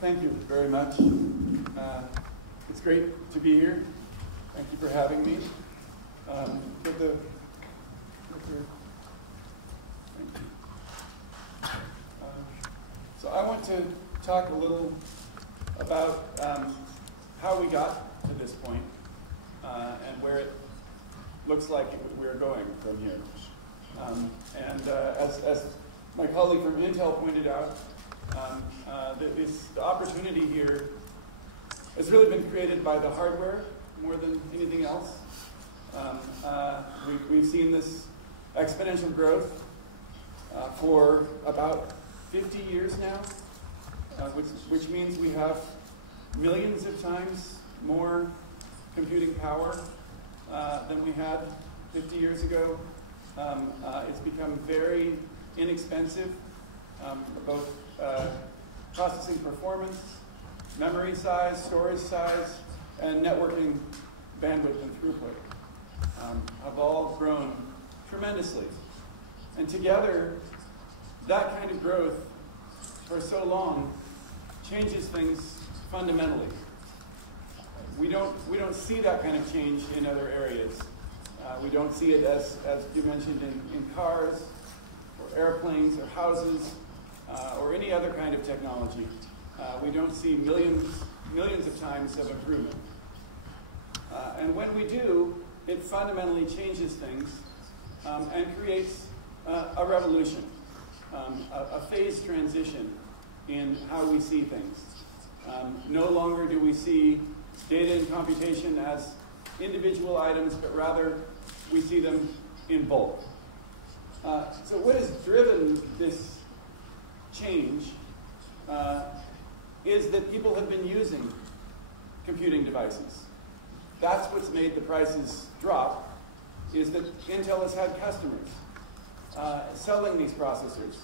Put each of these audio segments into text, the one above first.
Thank you very much. It's great to be here. Thank you for having me. So I want to talk a little about how we got to this point and where it looks like we're going from here. As my colleague from Intel pointed out, the opportunity here has really been created by the hardware more than anything else. We've seen this exponential growth for about 50 years now, which means we have millions of times more computing power than we had 50 years ago. It's become very inexpensive, both processing performance, memory size, storage size, and networking bandwidth and throughput have all grown tremendously. And together, that kind of growth for so long changes things fundamentally. We don't see that kind of change in other areas. We don't see it as you mentioned in cars, or airplanes, or houses, or any other kind of technology. We don't see millions of times of improvement. And when we do, it fundamentally changes things and creates a revolution, a phase transition in how we see things. No longer do we see data and computation as individual items, but rather we see them in bulk. So what has driven this change is that people have been using computing devices. That's what's made the prices drop, is that Intel has had customers selling these processors.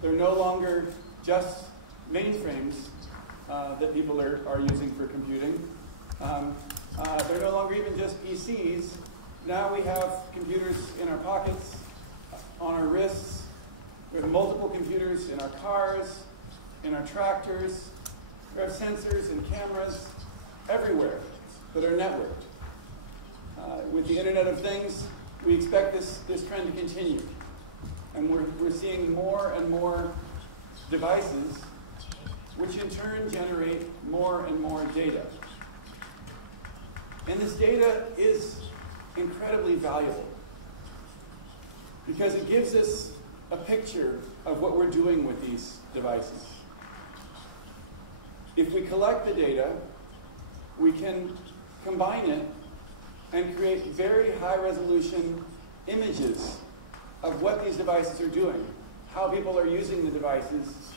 They're no longer just mainframes that people are using for computing. They're no longer even just PCs. Now we have computers in our pockets, on our wrists. We have multiple computers in our cars, in our tractors. We have sensors and cameras everywhere that are networked. With the Internet of Things, we expect this trend to continue. And we're seeing more and more devices, which in turn generate more and more data. And this data is incredibly valuable because it gives us a picture of what we're doing with these devices. If we collect the data, we can combine it and create very high-resolution images of what these devices are doing, how people are using the devices,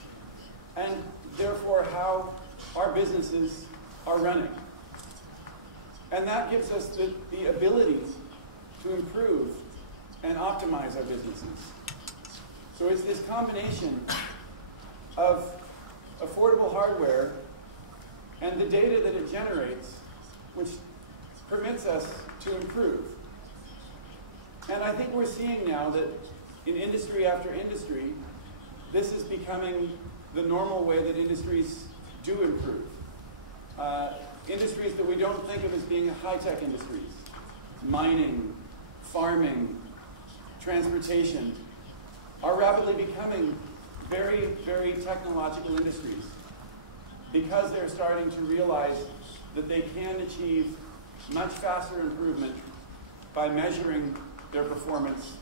and therefore how our businesses are running. And that gives us the ability to improve and optimize our businesses. So it's this combination of affordable hardware and the data that it generates, which permits us to improve. And I think we're seeing now that in industry after industry, this is becoming the normal way that industries do improve. Industries that we don't think of as being high-tech industries, mining, farming, transportation, are rapidly becoming very, very technological industries because they're starting to realize that they can achieve much faster improvement by measuring their performance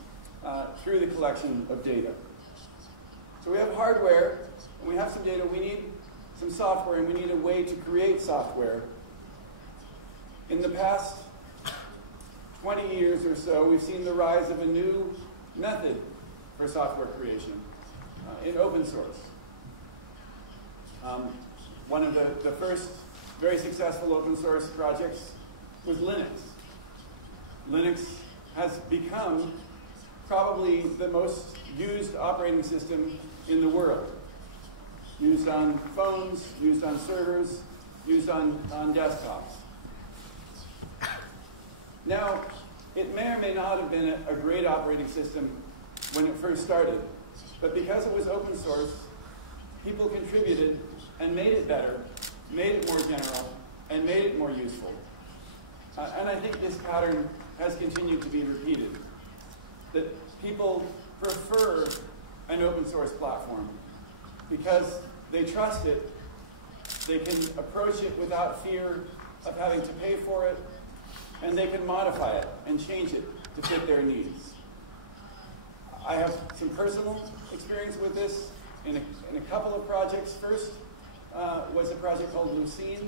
through the collection of data. So we have hardware, and we have some data. We need some software, and we need a way to create software. In the past 20 years or so, we've seen the rise of a new method for software creation in open source. One of the first very successful open source projects was Linux. Linux has become probably the most used operating system in the world. Used on phones, used on servers, used on desktops. Now, it may or may not have been a great operating system when it first started, but because it was open source, people contributed and made it better, made it more general, and made it more useful. And I think this pattern has continued to be repeated. That people prefer an open source platform because they trust it, they can approach it without fear of having to pay for it, and they can modify it and change it to fit their needs. I have some personal experience with this in a couple of projects. First was a project called Lucene,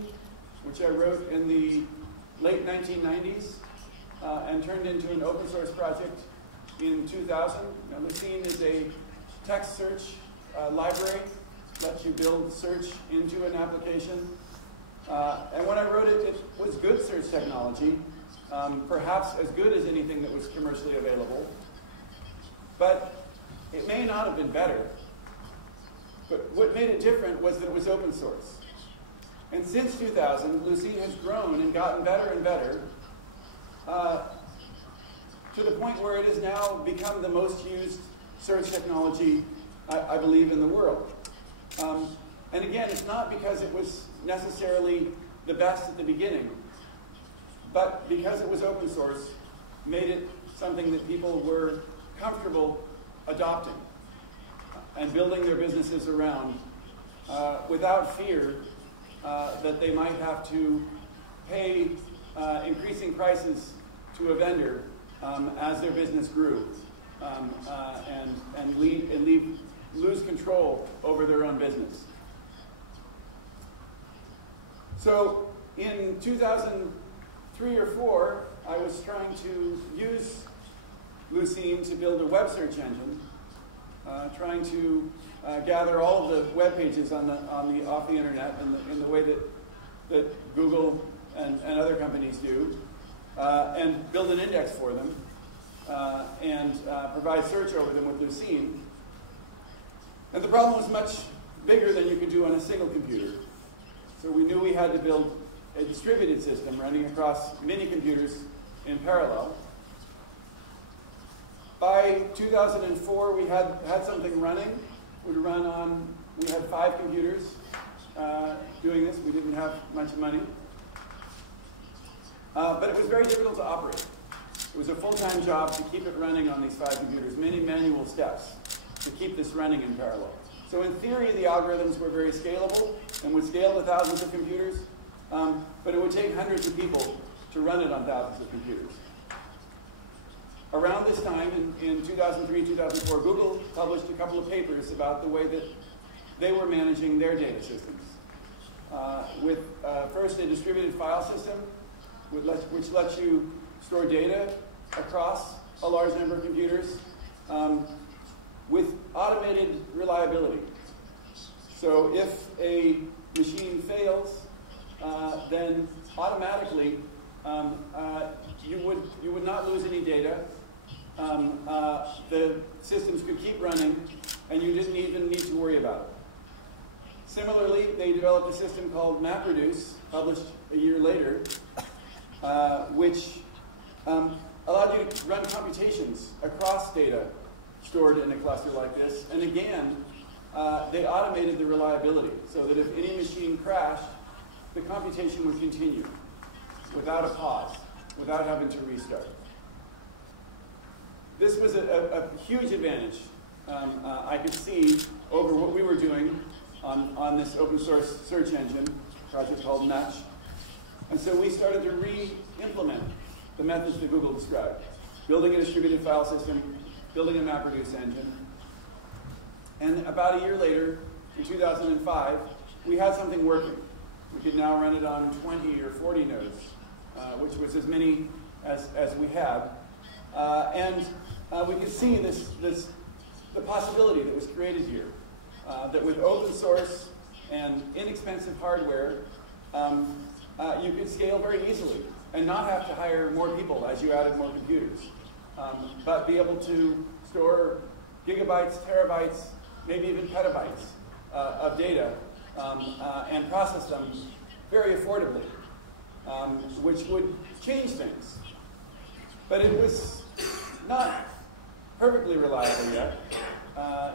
which I wrote in the late 1990s and turned into an open source project in 2000. Now, Lucene is a text search library, lets you build search into an application. And when I wrote it, it was good search technology, perhaps as good as anything that was commercially available. But it may not have been better. But what made it different was that it was open source. And since 2000, Lucene has grown and gotten better and better to the point where it has now become the most used search technology, I believe, in the world. And again, it's not because it was necessarily the best at the beginning, but because it was open source, made it something that people were comfortable adopting and building their businesses around without fear that they might have to pay increasing prices to a vendor as their business grew and lose control over their own business. So in 2003 or 4, I was trying to use Lucene to build a web search engine, trying to gather all of the web pages off the internet in the way that Google and other companies do, and build an index for them, and provide search over them with Lucene. And the problem was much bigger than you could do on a single computer. So we knew we had to build a distributed system running across many computers in parallel. By 2004, we had something running. We had 5 computers doing this. We didn't have much money. But it was very difficult to operate. It was a full-time job to keep it running on these 5 computers, many manual steps to keep this running in parallel. So in theory, the algorithms were very scalable and would scale to thousands of computers, but it would take hundreds of people to run it on thousands of computers. Around this time, in 2003, 2004, Google published a couple of papers about the way that they were managing their data systems. With first a distributed file system, which lets you store data across a large number of computers, with automated reliability. So if a machine fails, then automatically you would not lose any data. The systems could keep running, and you didn't even need to worry about it. Similarly, they developed a system called MapReduce, published a year later, which allowed you to run computations across data stored in a cluster like this. And again, they automated the reliability so that if any machine crashed, the computation would continue without a pause, without having to restart. This was a huge advantage I could see over what we were doing on this open source search engine project called Nutch. And so we started to re-implement the methods that Google described, building a distributed file system, building a MapReduce engine. And about a year later, in 2005, we had something working. We could now run it on 20 or 40 nodes, which was as many as we had. And we could see the possibility that was created here, that with open source and inexpensive hardware, you could scale very easily and not have to hire more people as you added more computers, but be able to store gigabytes, terabytes, maybe even petabytes of data and process them very affordably, which would change things. But it was not perfectly reliable yet.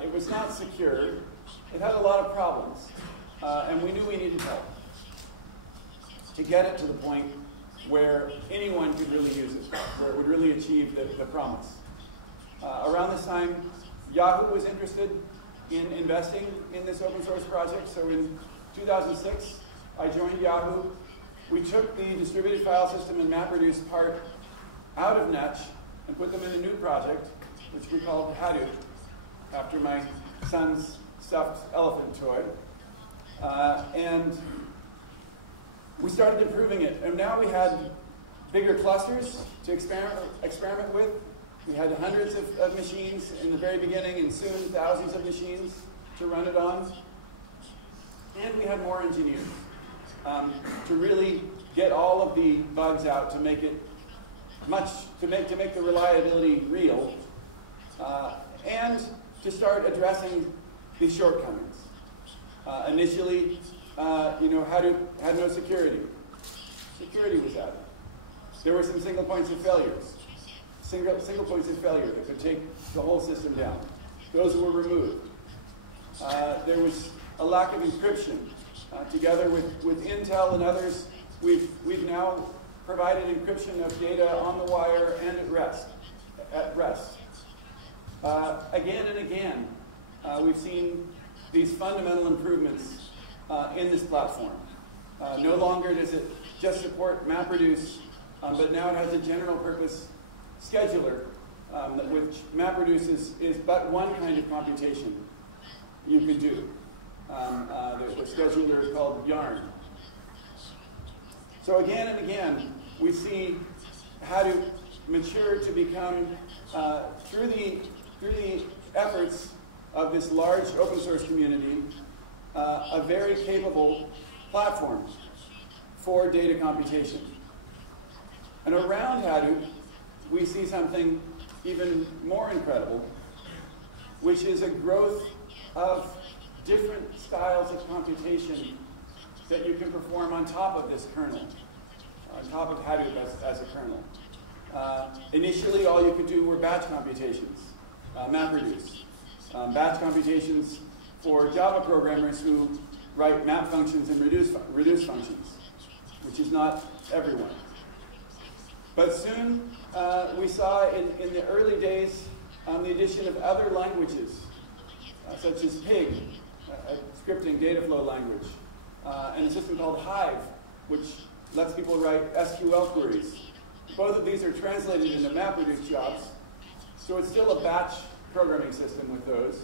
It was not secure. It had a lot of problems. And we knew we needed help to get it to the point where anyone could really use it, where it would really achieve the promise. Around this time, Yahoo was interested in investing in this open source project. So in 2006, I joined Yahoo. We took the distributed file system and MapReduce part out of Netch and put them in a new project, which we called Hadoop, after my son's stuffed elephant toy. And we started improving it. And now we had bigger clusters to experiment with. We had hundreds of machines in the very beginning, and soon thousands of machines to run it on. And we had more engineers to really get all of the bugs out, to make it to make the reliability real, and to start addressing the shortcomings. Initially, Hadoop had no security. Security was added. There were some single points of failures. Single points of failure that could take the whole system down. Those were removed. There was a lack of encryption. Together with Intel and others, we've now provided encryption of data on the wire and at rest. Again and again, we've seen these fundamental improvements in this platform. No longer does it just support MapReduce, but now it has a general purpose scheduler, which MapReduce is but one kind of computation you can do. The scheduler is called Yarn. So again and again, we see Hadoop mature to become, through the efforts of this large open source community, a very capable platform for data computation. And around Hadoop, we see something even more incredible, which is a growth of different styles of computation that you can perform on top of this kernel, on top of Hadoop as a kernel. Initially, all you could do were batch computations, MapReduce. Batch computations for Java programmers who write map functions and reduce functions, which is not everyone. But soon, we saw in the early days the addition of other languages, such as Pig, a scripting data flow language, and a system called Hive, which lets people write SQL queries. Both of these are translated into MapReduce jobs, so it's still a batch programming system with those.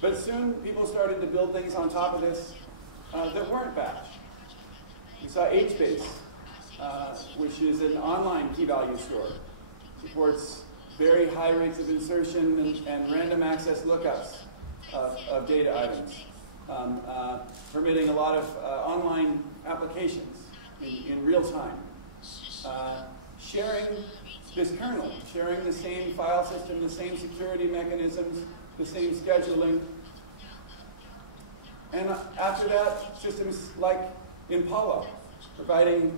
But soon, people started to build things on top of this that weren't batch. We saw HBase, which is an online key-value store. Supports very high rates of insertion and random access lookups of data items, permitting a lot of online applications in real time. Sharing this kernel, sharing the same file system, the same security mechanisms, the same scheduling. And after that, systems like Impala, providing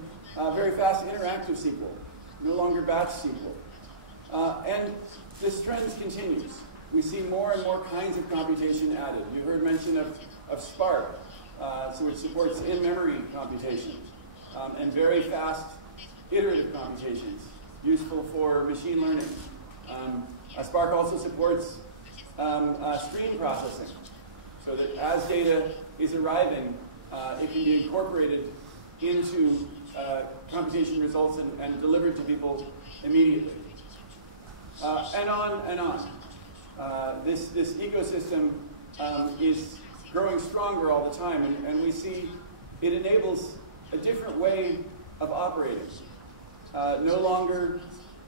very fast interactive SQL, no longer batch SQL. And this trend continues. We see more and more kinds of computation added. You heard mention of Spark, which supports in-memory computation, and very fast iterative computations, useful for machine learning. Spark also supports stream processing, so that as data is arriving, it can be incorporated into computation results and delivered to people immediately. And on and on. This ecosystem is growing stronger all the time, and we see it enables a different way of operating. No longer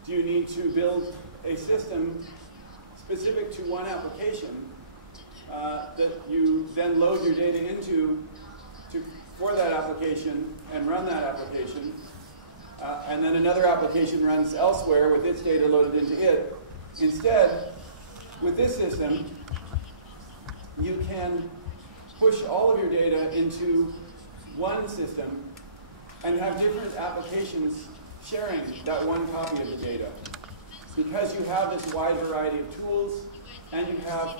do you need to build a system specific to one application that you then load your data into for that application and run that application, and then another application runs elsewhere with its data loaded into it. Instead, with this system, you can push all of your data into one system and have different applications sharing that one copy of the data. Because you have this wide variety of tools and you have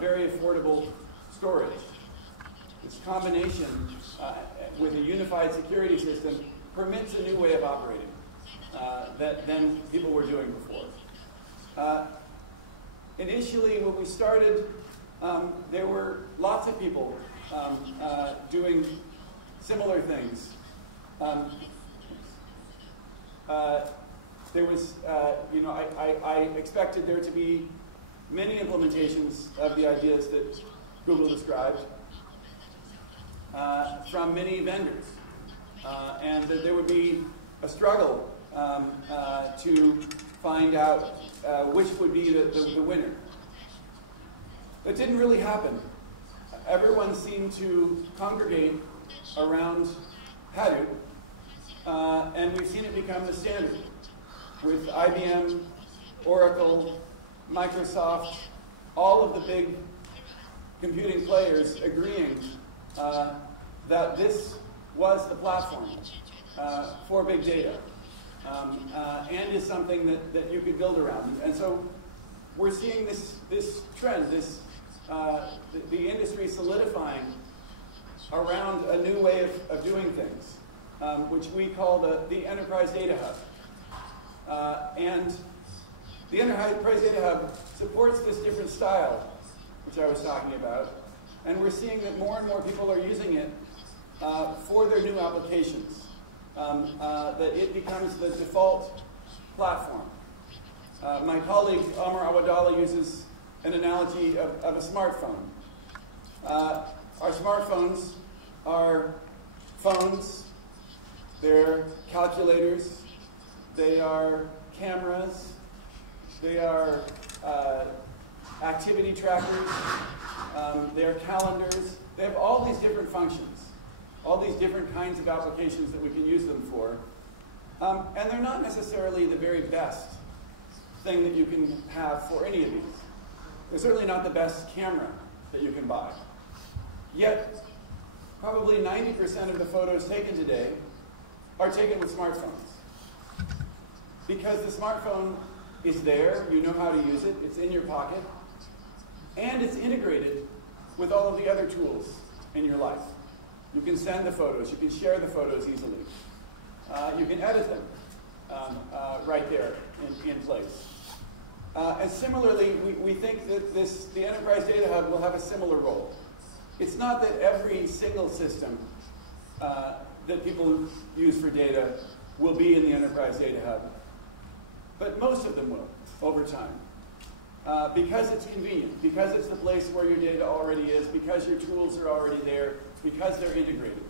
very affordable storage. This combination with a unified security system permits a new way of operating than people were doing before. Initially, when we started, there were lots of people doing similar things. There was, I expected there to be many implementations of the ideas that Google described from many vendors, and that there would be a struggle to find out which would be the winner. That didn't really happen. Everyone seemed to congregate around Hadoop, and we've seen it become the standard, with IBM, Oracle, Microsoft, all of the big computing players agreeing that this was the platform for big data, and is something that you could build around. And so we're seeing this trend, the industry solidifying around a new way of doing things, which we call the Enterprise Data Hub. And the Enterprise Data Hub supports this different style, which I was talking about, and we're seeing that more and more people are using it for their new applications, that it becomes the default platform. My colleague Amar Awadallah uses an analogy of a smartphone. Our smartphones are phones, they're calculators, they are cameras, they are activity trackers, they are calendars. They have all these different functions, all these different kinds of applications that we can use them for. And they're not necessarily the very best thing that you can have for any of these. They're certainly not the best camera that you can buy. Yet, probably 90% of the photos taken today are taken with smartphones. Because the smartphone is there, you know how to use it, it's in your pocket, and it's integrated with all of the other tools in your life. You can send the photos, you can share the photos easily. You can edit them right there in place. And similarly, we think that the Enterprise Data Hub will have a similar role. It's not that every single system that people use for data will be in the Enterprise Data Hub, but most of them will over time. Because it's convenient, because it's the place where your data already is, because your tools are already there, because they're integrated.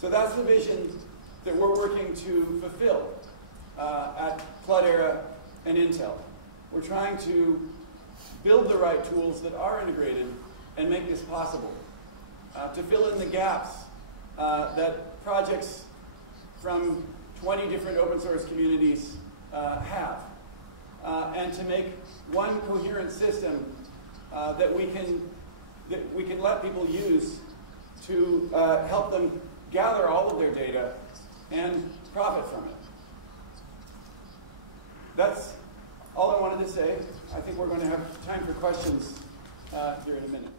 So that's the vision that we're working to fulfill at Cloudera and Intel. We're trying to build the right tools that are integrated and make this possible, to fill in the gaps that projects from 20 different open source communities have, and to make one coherent system that we can let people use to help them gather all of their data and profit from it. That's all I wanted to say. I think we're going to have time for questions here in a minute.